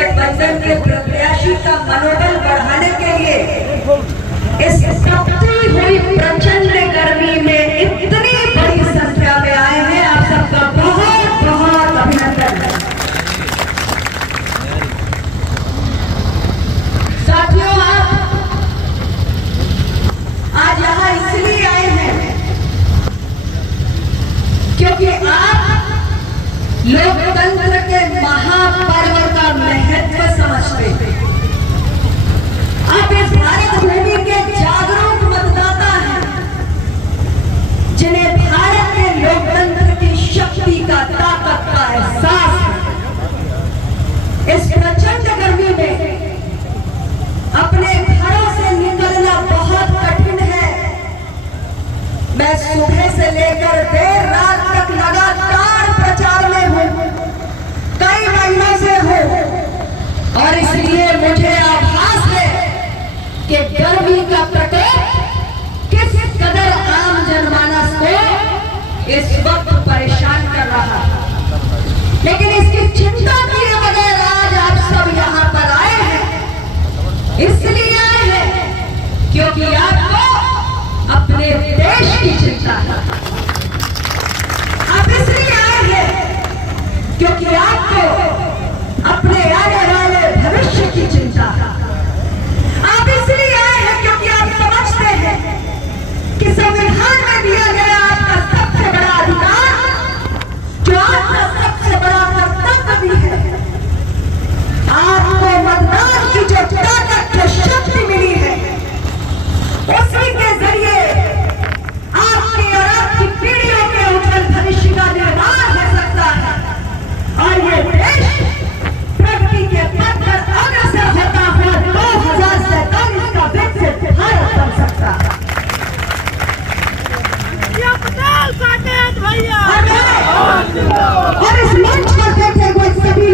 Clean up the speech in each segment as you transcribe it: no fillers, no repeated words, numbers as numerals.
गठबंधन के प्रत्याशी का मनोबल बढ़ाने के लिए इस तपती हुई प्रचंड गर्मी में इतनी बड़ी संख्या में आए हैं। आप सबका बहुत बहुत अभिनंदन। साथियों, आप आज यहाँ इसलिए आए हैं क्योंकि आप लोकतंत्र के महापर्व का महत्व समझते हैं। आप इस भारत भूमि के जागरूक मतदाता हैं, जिन्हें भारत के लोकतंत्र की शक्ति का, ताकत का एहसास है। इस प्रचंड गर्मी में अपने घरों से निकलना बहुत कठिन है। मैं सुबह से लेकर देर रात तक लगातार प्रचार में हूं, कई महीनों से हूं, और इसलिए मुझे आभास है कि गर्मी का प्रकोप किस कदर आम जनमानस को इस वक्त परेशान कर रहा है। लेकिन इसकी चिंता किए बगैर आज आप सब यहाँ पर आए हैं। इसलिए आए हैं क्योंकि आपको अपने देश की चिंता है। आप इसलिए आए हैं क्योंकि आपको अपने आने वाले भविष्य की चिंता है। आप इसलिए आए हैं क्योंकि आप समझते हैं कि संविधान में दिया गया आपका सबसे बड़ा अधिकार, जो आपका सबसे बड़ा कर्तव्य भी है, आपको मतदान की जो ताकत, जो शक्ति मिली है, उसी के जरिए आपकी और आपकी पीढ़ियों के उज्जवल भविष्य का निर्माण हो सकता है और ये देश प्रगति के पथ पर अग्रसर होता हुआ 2047 का विकसित भारत बन सकता है। और इस मंच पर बैठे हुए सभी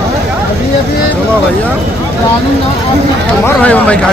चलो भैया हमारे भाई मुंबई का